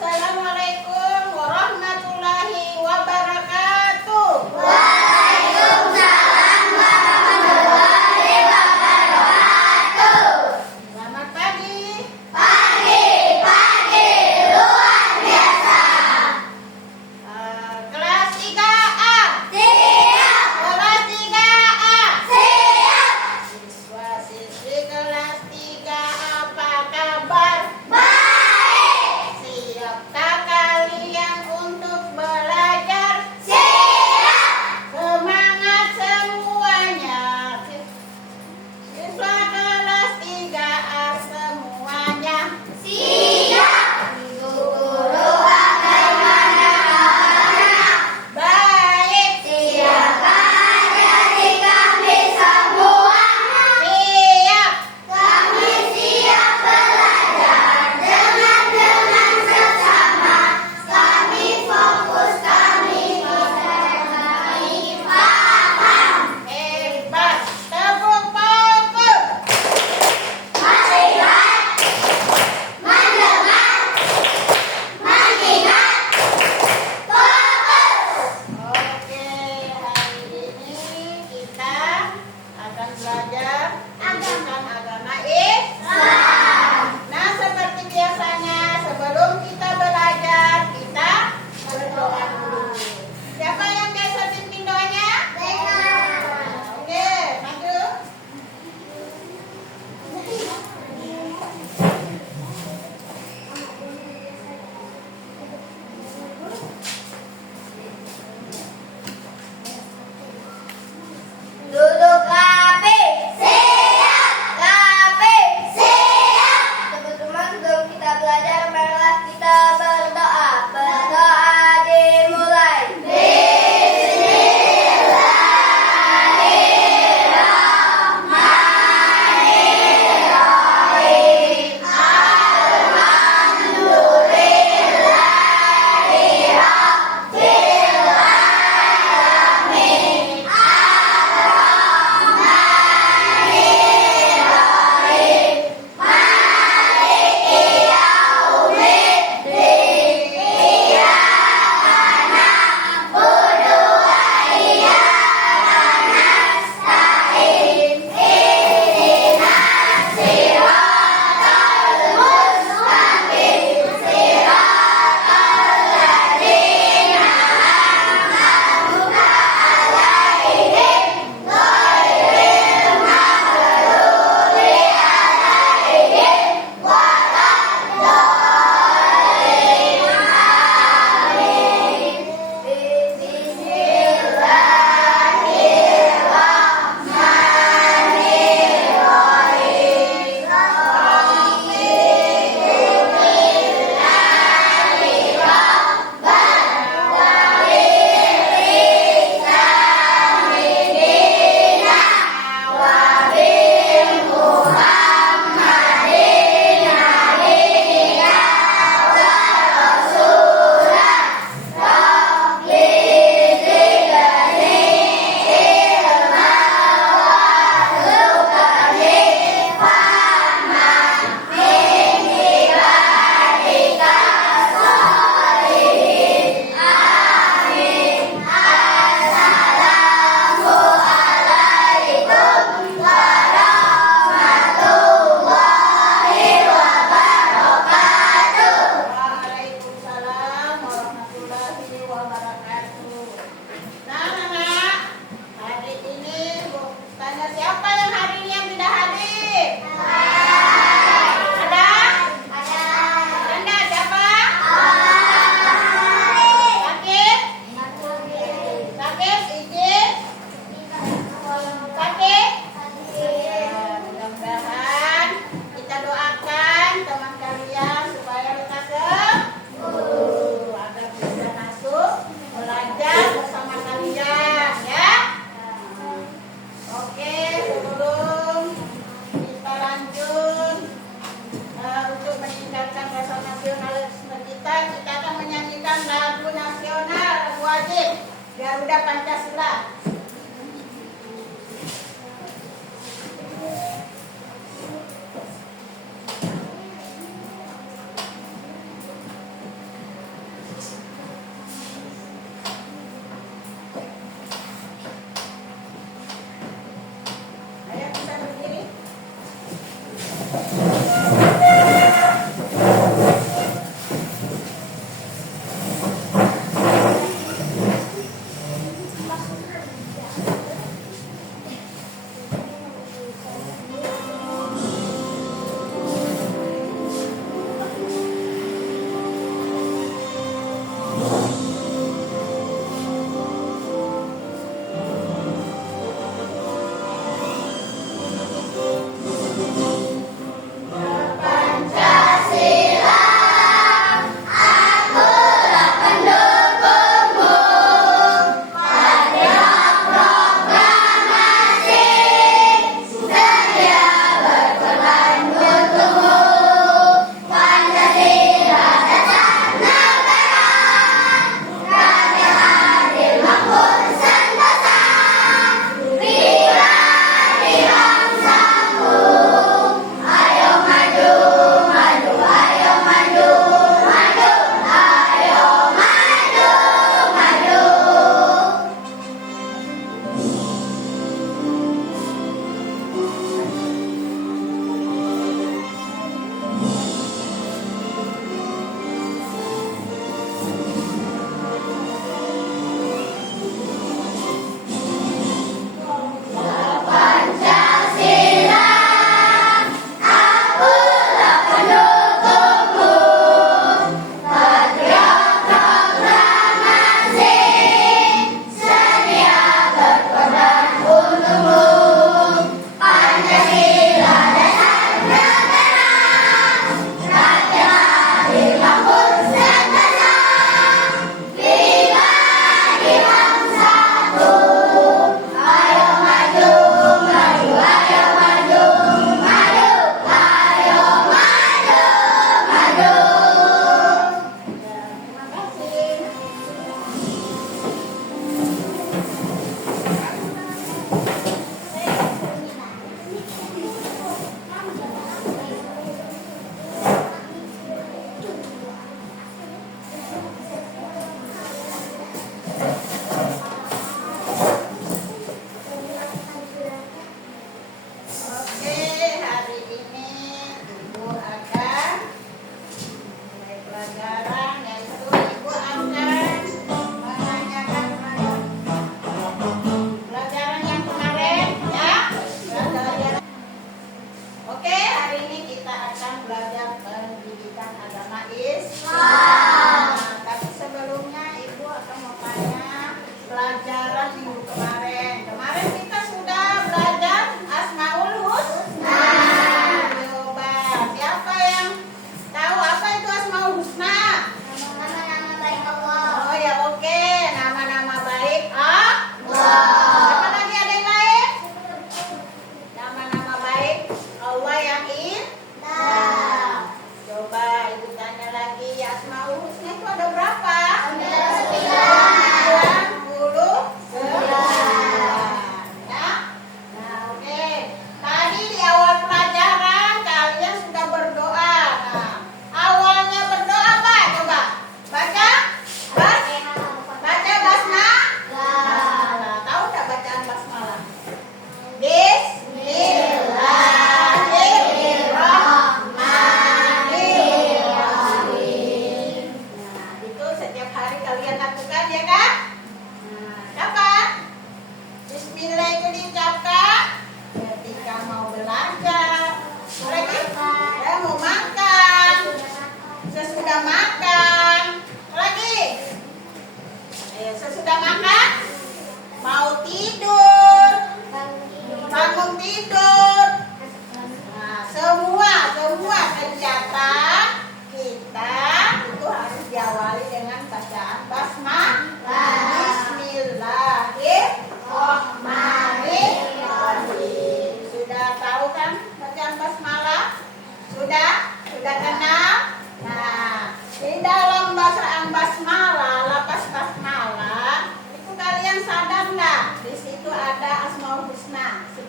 Assalamualaikum warahmatullahi wabarakatuh. Waalaikumsalam warahmatullahi wabarakatuh. Selamat pagi. Pagi luar biasa. Kelas 3A. Siap. Kelas 3A. Siap. Siswa-siswi kelas 3A, apa kabar? Baik. Siapkah kalian untuk belajar? Siap. Semangat semuanya. Siswa kelas 3A semuanya. Siap. Guru bagaimana kabarnya? Baik. Siapkah dari kami semua? Siap. Kami siap belajar dengan sesama. Kami fokus, kami paham. Hebat. Tepuk tangan. Melihat, mendengar, mengingat, fokus. Oke, hari ini kita akan belajar tentang agama Islam. Nah, seperti biasanya sebelum kita belajar, kita berdoa dulu. Siapa yang biasa pimpin doanya? Oke, maju. Duduk rapi. Siap. Rapi. Siap. Teman-teman, sebelum kita belajar, marilah kita berdoa. Berdoa dimulai. Bismillahirrahmanirrahim. Alhamdulillahirabbil alamin. Waalaikumsalam warahmatullahi wabarakatuh. Nah, anak, hari ini Bu tanya siapa yang hari ini yang tidak hadir? Ada? Ada siapa? Sakit? Sakit? Izin? Sakit? Mudah-mudahan kita doakan teman kalian supaya lekas sembuh agar bisa masuk belajar bersama kalian ya. Oke, sebelum kita lanjut untuk meningkatkan rasa nasionalisme kita akan menyanyikan lagu nasional, lagu wajib Garuda Pancasila.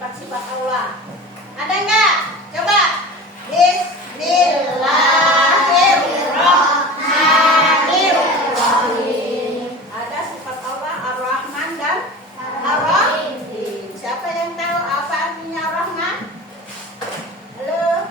sifat-sifat Allah. Ada nggak? Coba. Bismillahirrahmanirrahim. Ada sifat Allah Ar-Rahman dan Ar-Rahim. Siapa yang tahu apa artinya Ar-Rahman? Halo?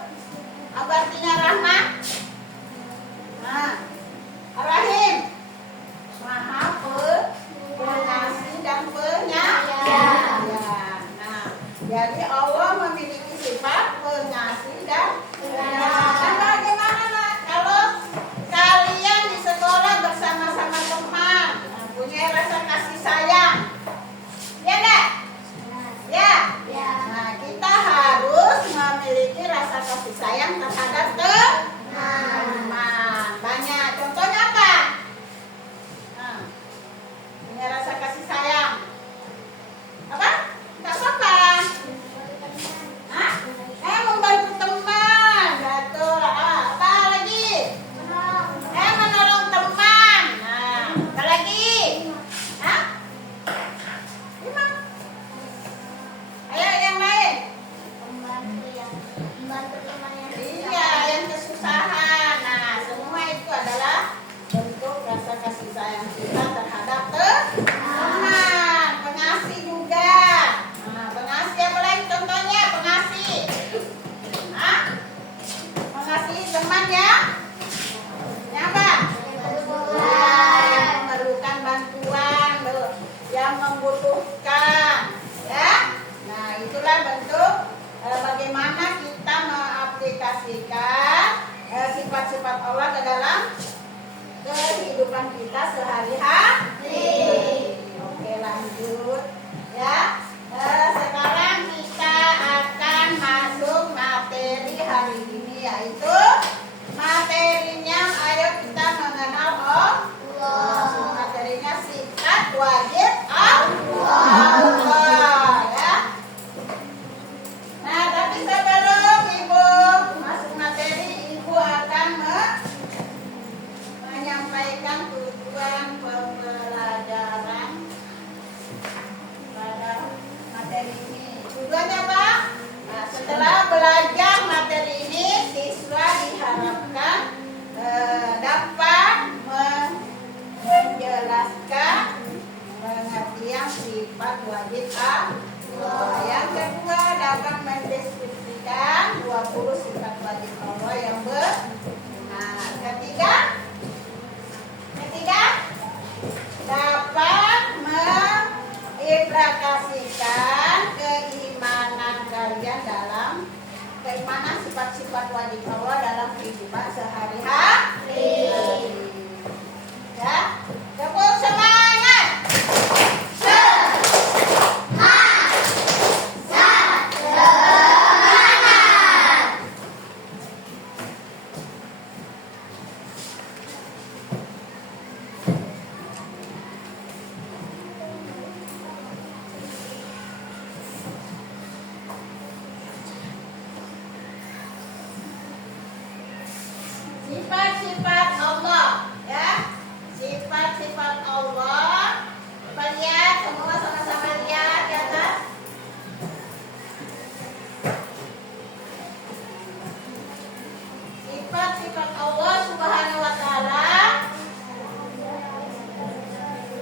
sayang terhadap teman. Banyak. Contohnya apa? Nah, punya rasa kasih sayang. Apa? Tak apa? Hah? Membantu teman. Betul. Apa lagi? Menolong teman. Nah, apa lagi? Hah? Lima. Ayo yang lain. Membantu teman yang Iya, yang kesusahan. Nah, semua itu adalah bentuk rasa kasih sayang kita terhadap teman. Pengasih juga. Nah, pengasih apa lagi contohnya? Pengasih. Hah? Mengasihi teman ya? Apa? Memerlukan bantuan, yang membutuhkan, ya. Nah, itulah bentuk bagaimana kita mengaplikasikan sifat-sifat Allah ke dalam kehidupan kita sehari-hari. Oke, lanjut, ya. Sekarang kita akan masuk materi hari ini, yaitu materinya. Ayo kita mengenal Allah. Materinya sifat wajib Allah, ya. Nah, tapi sebelum Ibu masuk materi, Ibu akan menyampaikan tujuan pembelajaran pada materi ini. Tujuannya apa? Nah, setelah belajar materi ini, siswa diharapkan dapat menjelaskan pengertian sifat wajib Allah. Yang kedua, dapat mendeskripsikan 20 sifat wajib Allah yang benar. Ketiga, dapat mengimplementasikan keimanan kalian dalam keimanan sifat-sifat wajib Allah dalam kehidupan sehari-hari. Ya, tepuk semangat. Sifat-sifat Allah, ya. Sifat-sifat Allah. Coba lihat, semua sama-sama lihat di atas. Sifat-sifat Allah Subhanahu wa taala.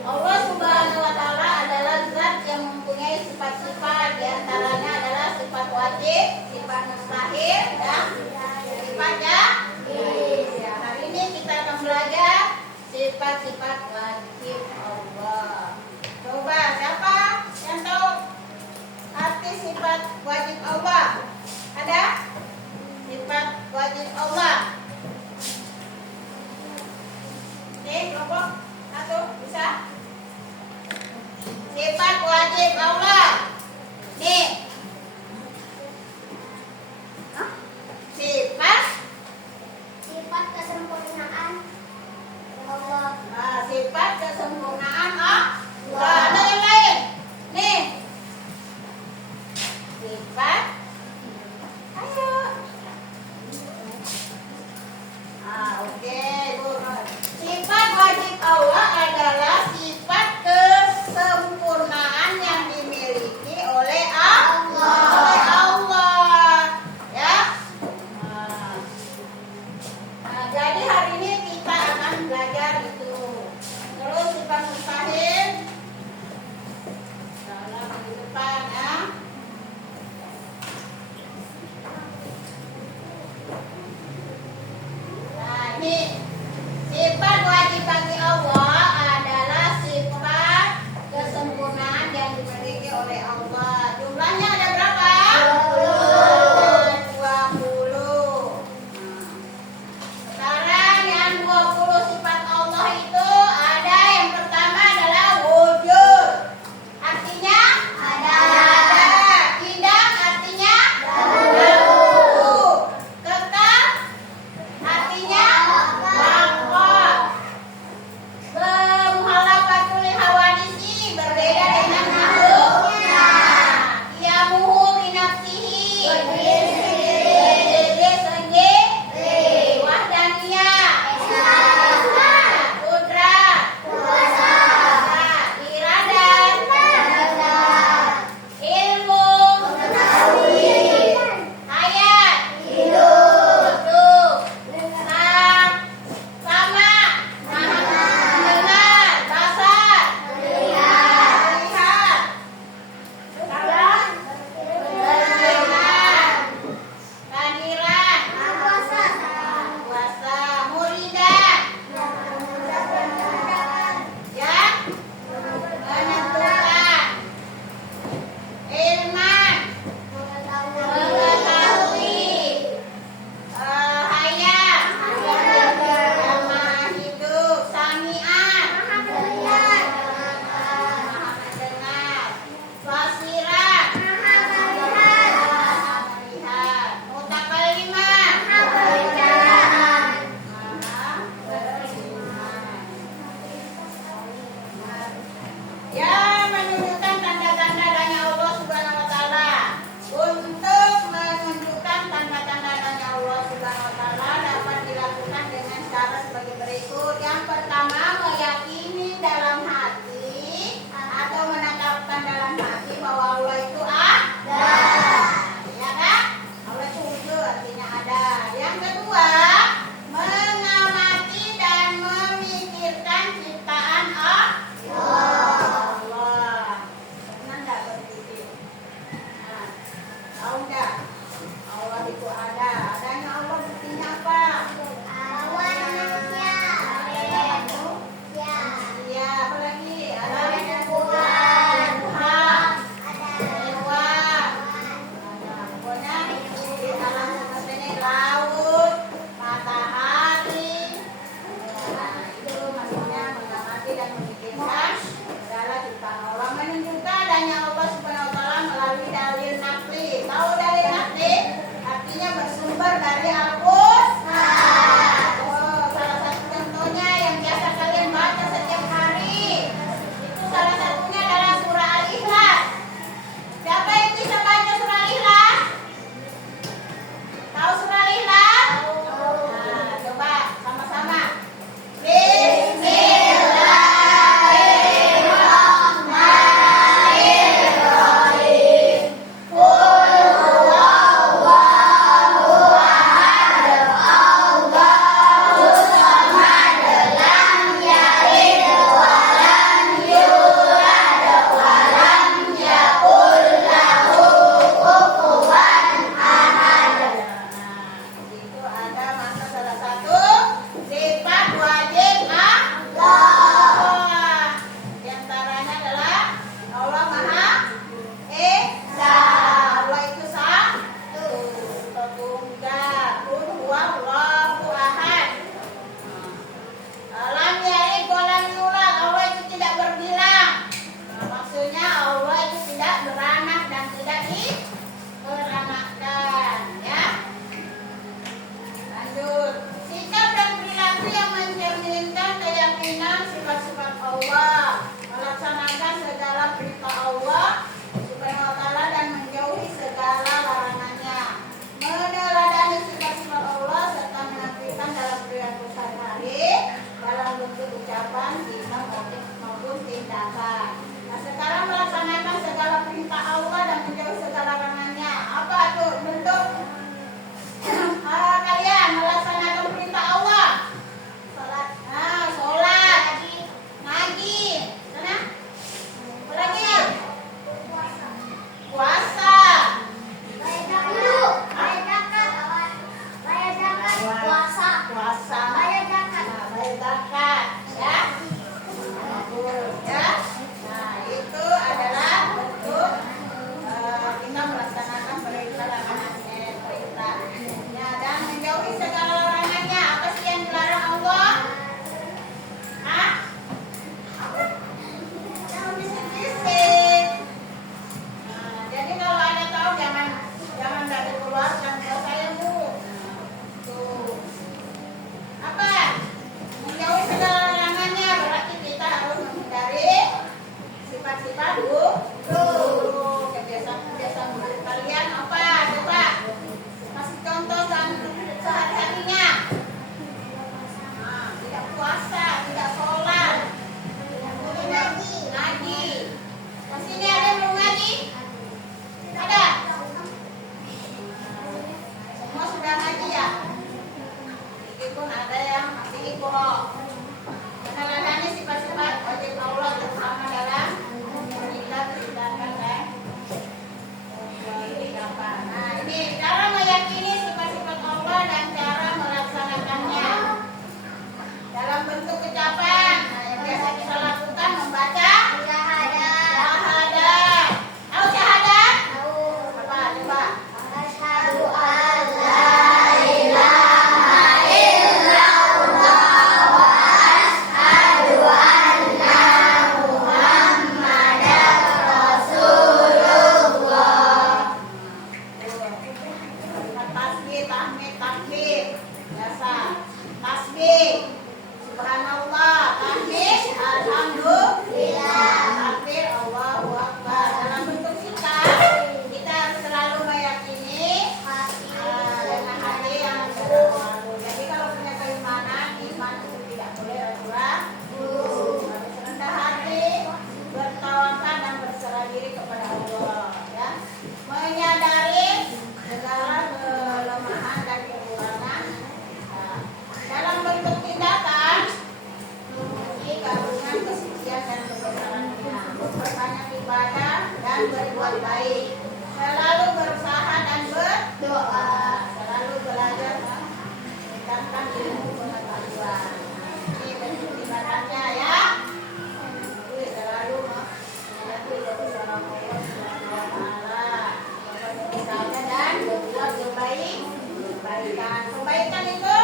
Allah Subhanahu wa taala adalah zat yang mempunyai sifat-sifat, di antaranya adalah sifat wajib, sifat mustahil, dan sifatnya. Ya, hari ini kita akan belajar sifat-sifat wajib Allah. Coba siapa yang tahu arti sifat wajib Allah? Ada? Sifat wajib Allah. Oke, kelompok satu bisa? Sifat wajib Allah. Nih. Hah? Sifat kesempurnaan Allah. Nah, sifat kesempurnaan Allah. Ada yang lain? Nih. Sifat. Ayo. Oke, Bu. Sifat wajib Allah adalah sifat kesempurnaan yang dimiliki puasa, Bayar zakat. bayar zakat, ya. Ya. Nah, itu adalah bentuk kita melaksanakan perintah. Ya, dan menjauhi segala larangannya. Apa sih yang dilarang Allah? Hah? Jangan bisik-bisik. Nah, jadi kalau ada tahu jangan dari keluarkan ke saya, Bu. Tuh. Apa? Menjauhi segala larangannya berarti kita harus menghindari sifat-sifat buruk. Kebiasaan buruk kalian apa? Coba kasih contoh dan sehari-harinya. Nah, tidak puasa, tidak sholat, ngaji. Pas ini ada yang belum ngaji? Ada? Semua sudah ngaji ya? Meskipun ada yang masih iqra. Meneladani sifat-sifat wajib Allah terutama dalam kita tindakan dan kehidupan. Nah, ini cara meyakini sifat-sifat Allah dan cara melaksanakannya dalam bentuk ucapan. Nah, yang biasa kita lakukan membaca syahadat. Tahu syahadat? Apa? Coba. Asyhadu an la ilaha illallah wa asyhadu anna Muhammadar Rasulullah. Tasbih, tahmid, takbir. Biasa. Tasbih. Subhanallah, tahmid, alhamdulillah. Takbir, Allahu Akbar. Dalam bentuk kita harus selalu meyakini dengan hati yang selalu. Jadi kalau punya keimanan, iman itu tidak boleh ragu. Harus rendah hati, bertawakal dan berserah diri kepada Allah. Ya. Menyadari segala kelemahan dan kekurangan. Nah, dalam bentuk tindakan, memuji keagungan, kesucian dan kebesarannya, memperbanyak ibadah dan berbuat baik, selalu berusaha dan berdoa, selalu belajar meningkatkan ilmu pengetahuan. Ini bentuk tindakannya ya. Jadi selalu menghayati dari seorang Allah Subhanahu wa Ta'ala. Misalnya dan berbuat kebaikan. Kebaikan itu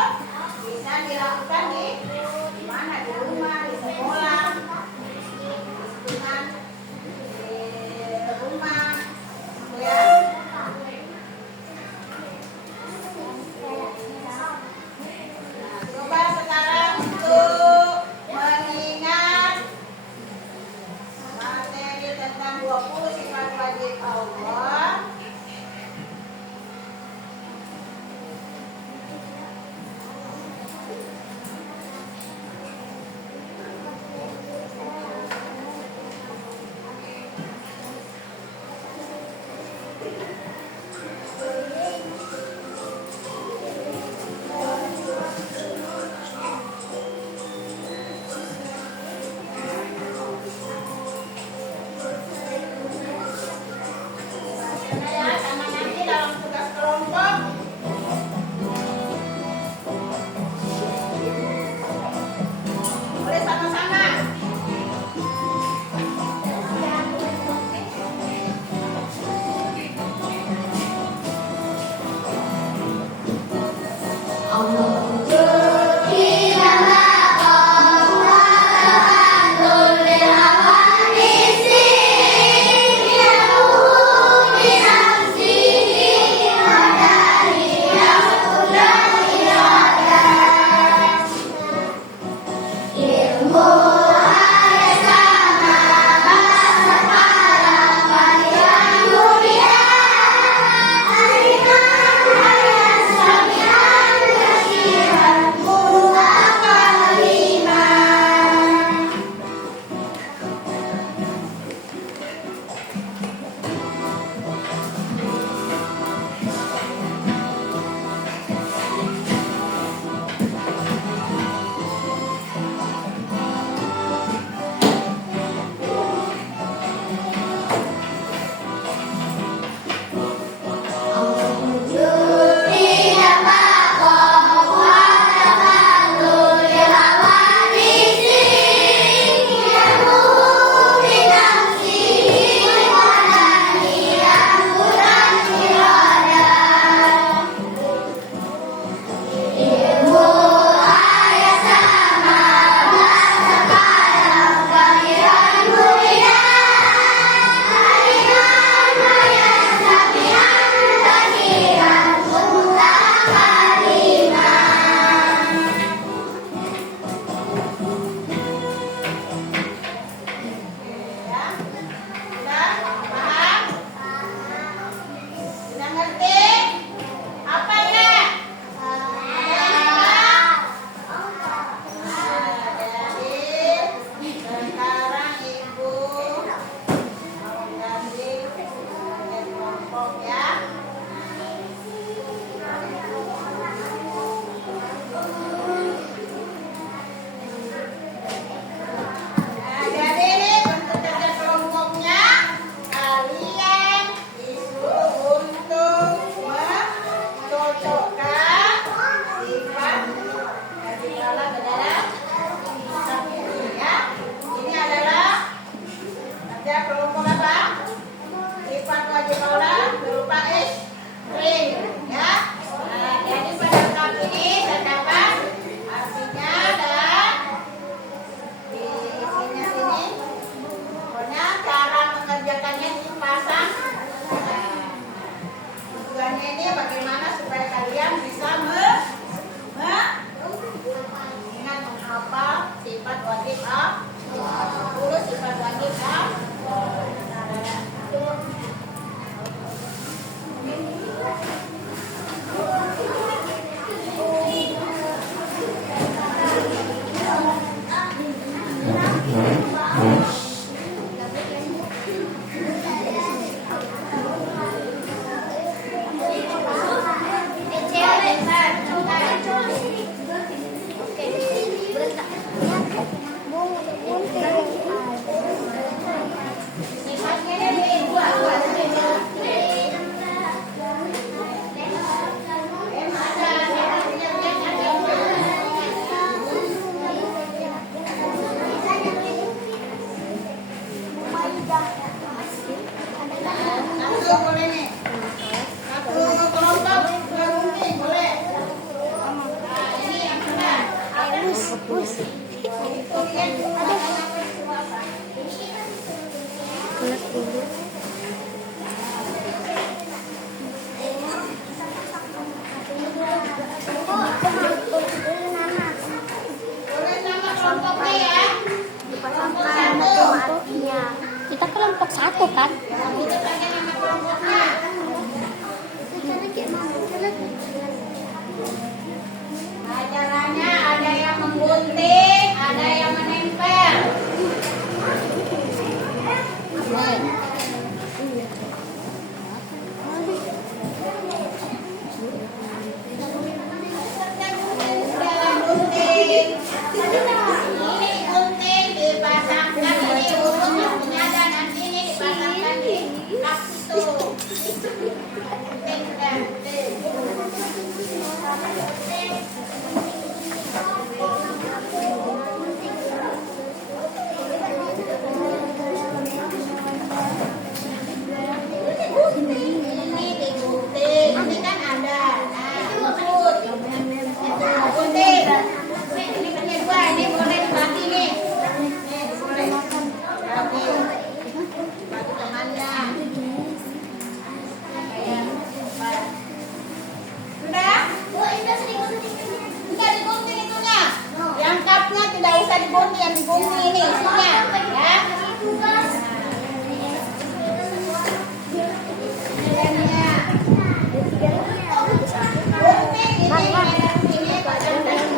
bisa dilakukan di mana? Di rumah, di sekolah, di lingkungan, di rumah, ya. Nah, coba sekarang untuk mengingat materi tentang 20 sifat wajib Allah. Itu lihat dulu apa itu apa. Kelas dulu. Tulis nama kelompoknya ya. Dipasangkan matematiknya. Kita kelompok 1 kan? Itu tanya nama kelompoknya. Nah, caranya ada yang menggunting, ada yang menempel. Dalam gunting. Ini gunting dipasangkan ini ujungnya dan nanti ini dipasangkan di kap itu. Gunting dan ini digunting. Ini kan ada. Nah, ujung. Gunting. Ini punya 2, ini boleh dibagi nih. Nih, boleh. Bagi. Bagi temannya. Sudah? Enggak digunting itunya. Yang kapnya tidak usah digunting, yang digunting ini isinya. Ya. Guntingnya. Gunting ini pasangkan ini.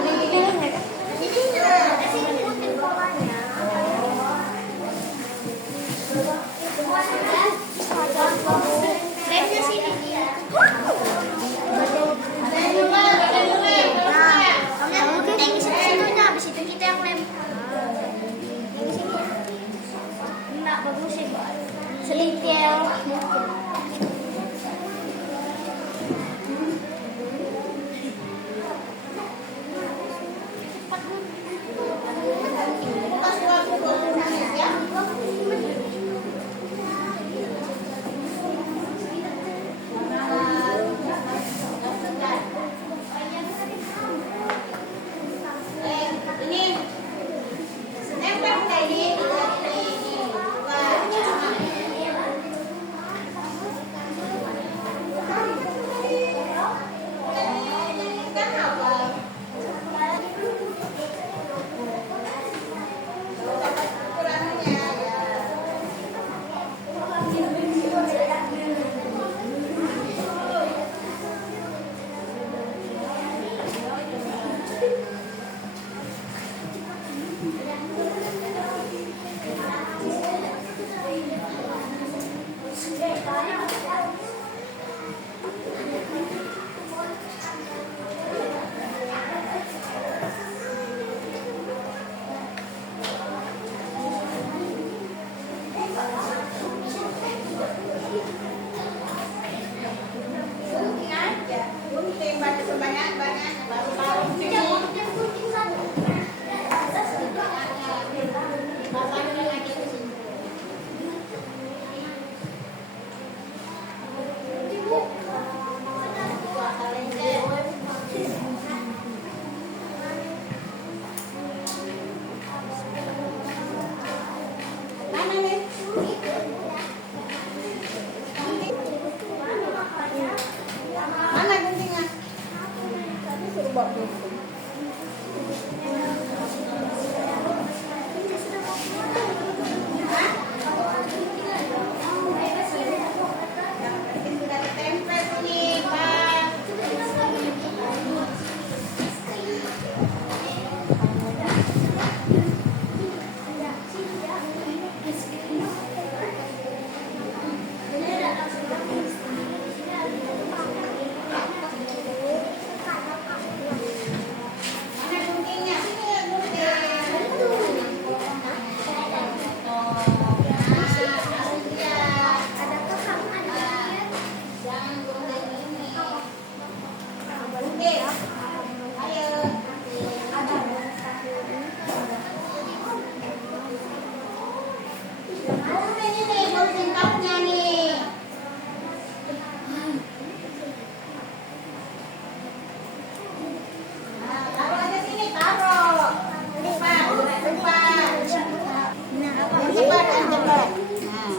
cepat, yang cepat. Nah.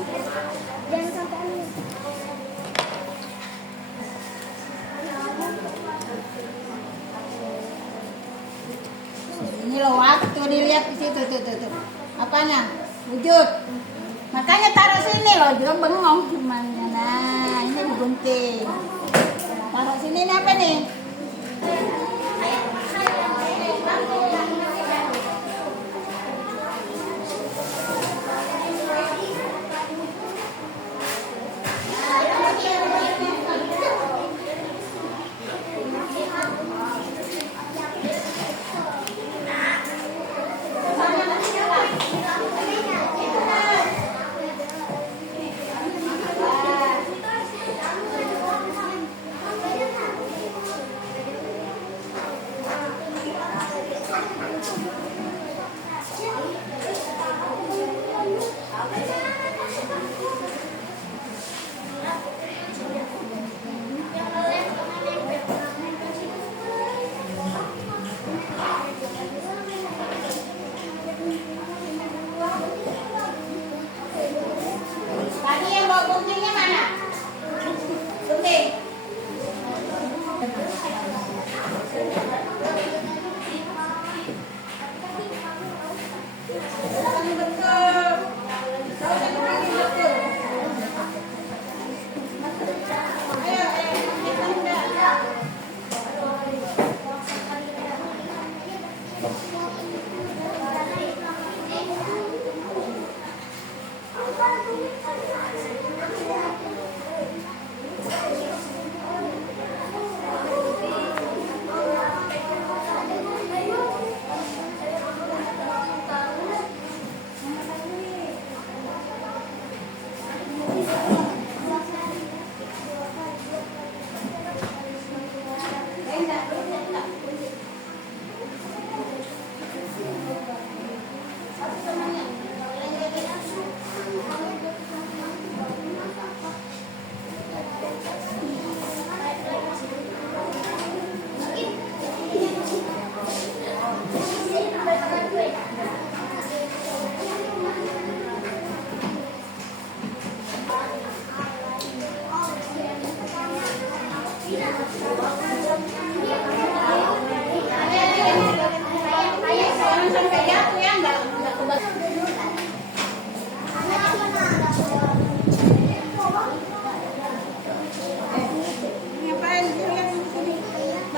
Jangan sampai anu. Ini loh waktu dilihat di situ tuh. Apanya? Wujud. Makanya taruh sini loh, juga bengong gimana. Nah, ini digunting. Taruh sini ini apa nih? Tadi yang bawa guntingnya mana? Gunting.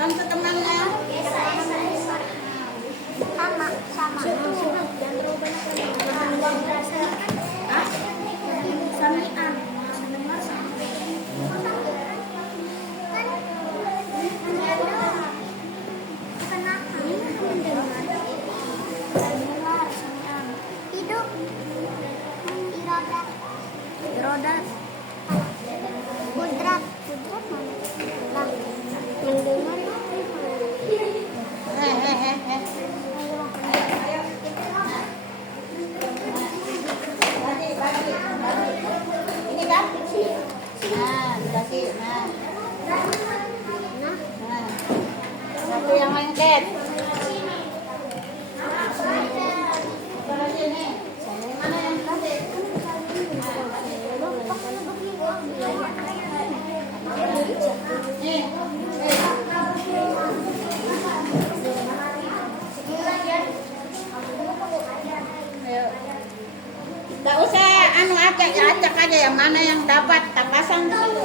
Bantu temannya. Sama. Jangan terlalu banyak. Hah? Samian. Hidup. Irodat. Kudrat mana? Lah, yang dengar. Ini kan? Nah, dibagi. Nah. Satu yang lengket. Taruh sini. Mana yang lengket? Nih. Gak usah acak aja yang mana yang dapat tak pasang di situ.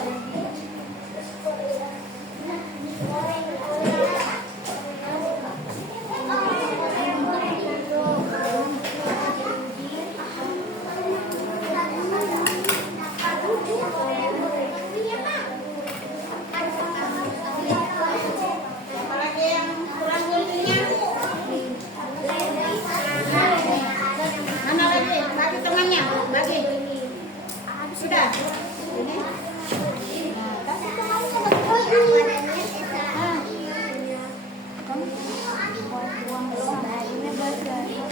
Apalagi yang kurang guntingnya. Mana lagi? Bagi temannya, bagi. Sudah. Ini. Nah, kasih temannya bagi. Kamu buang belum? Ini bagi.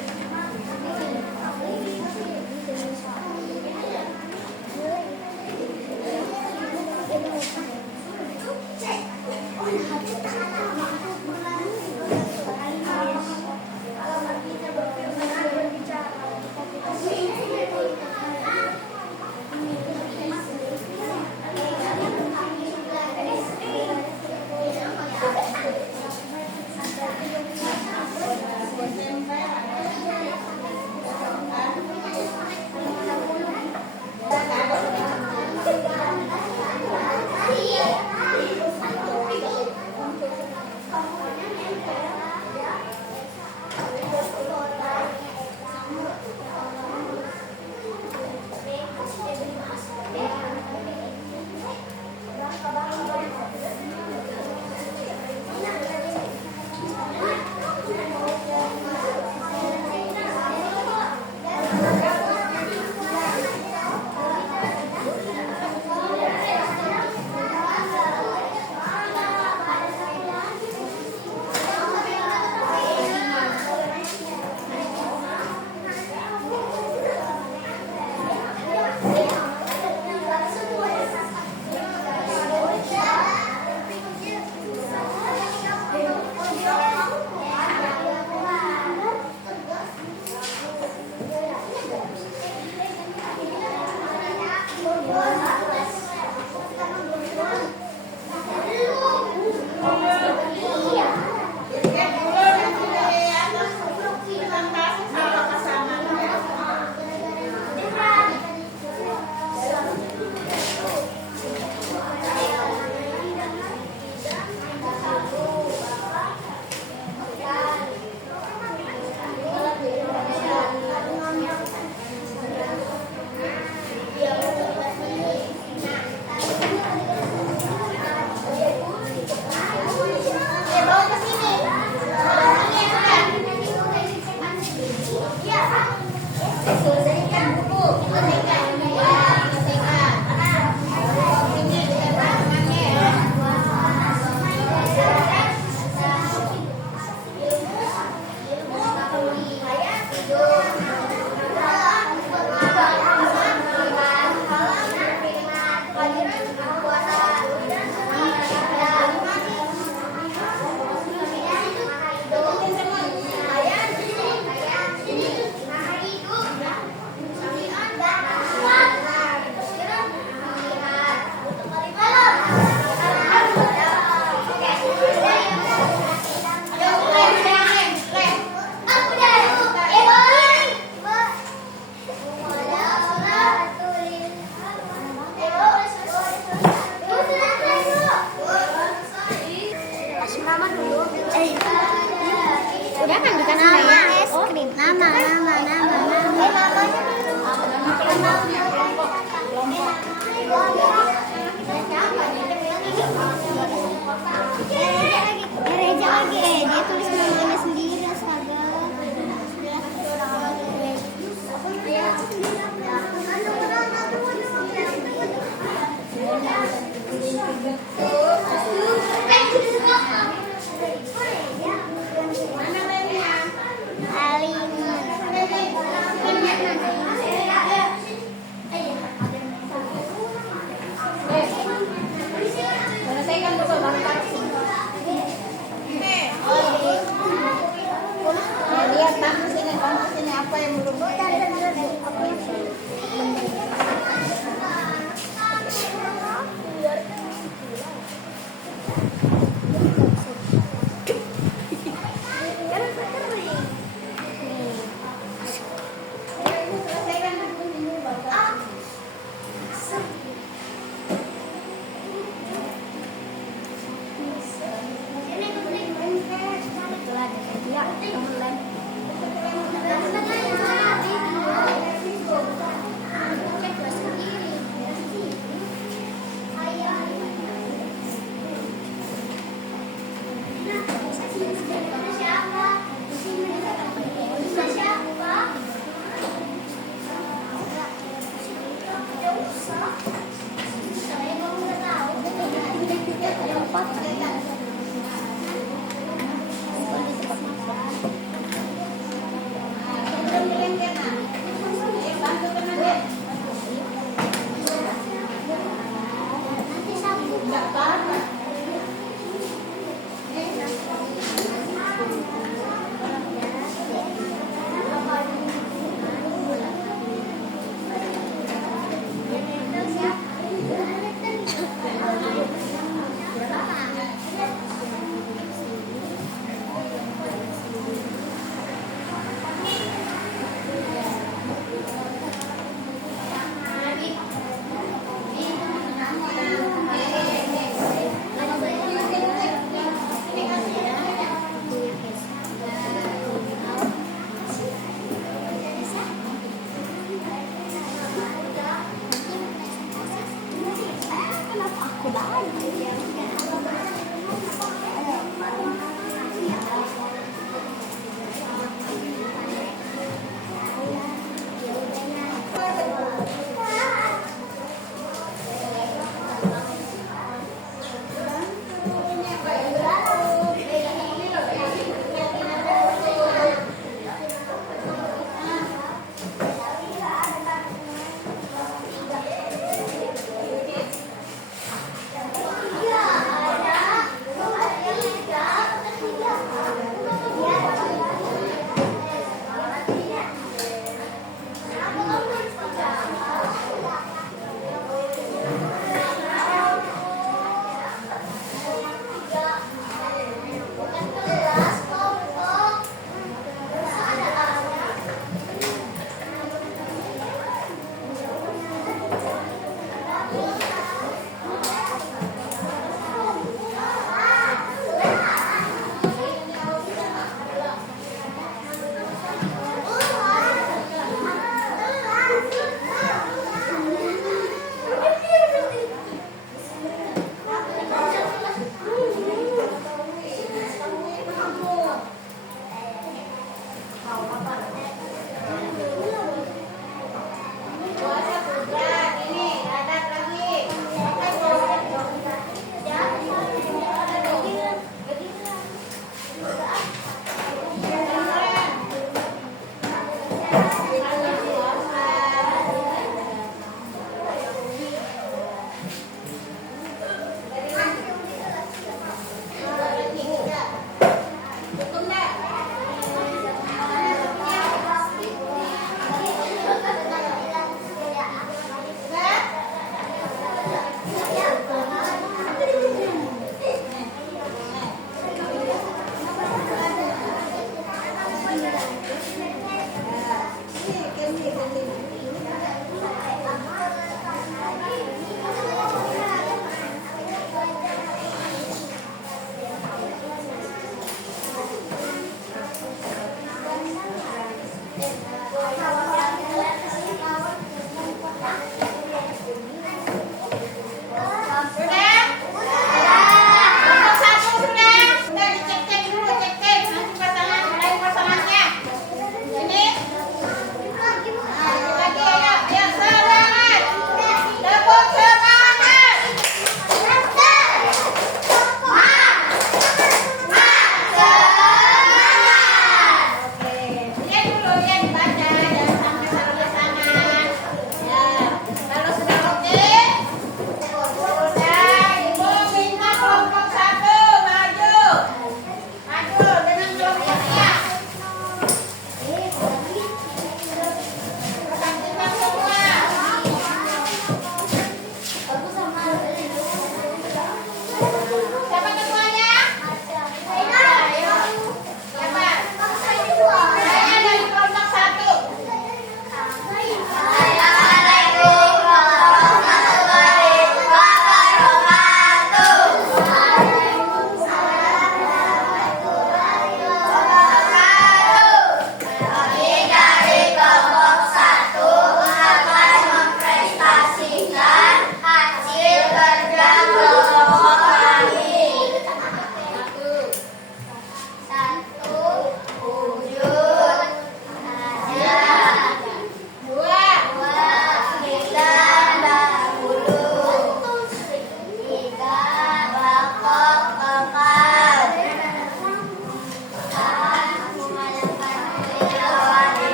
lihat bantu sini apa yang belum.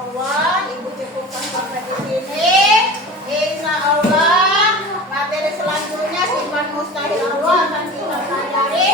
Allah. Ibu cukupkan sampai di sini. Insya Allah materi selanjutnya sifat mustahil Allah akan kita pelajari.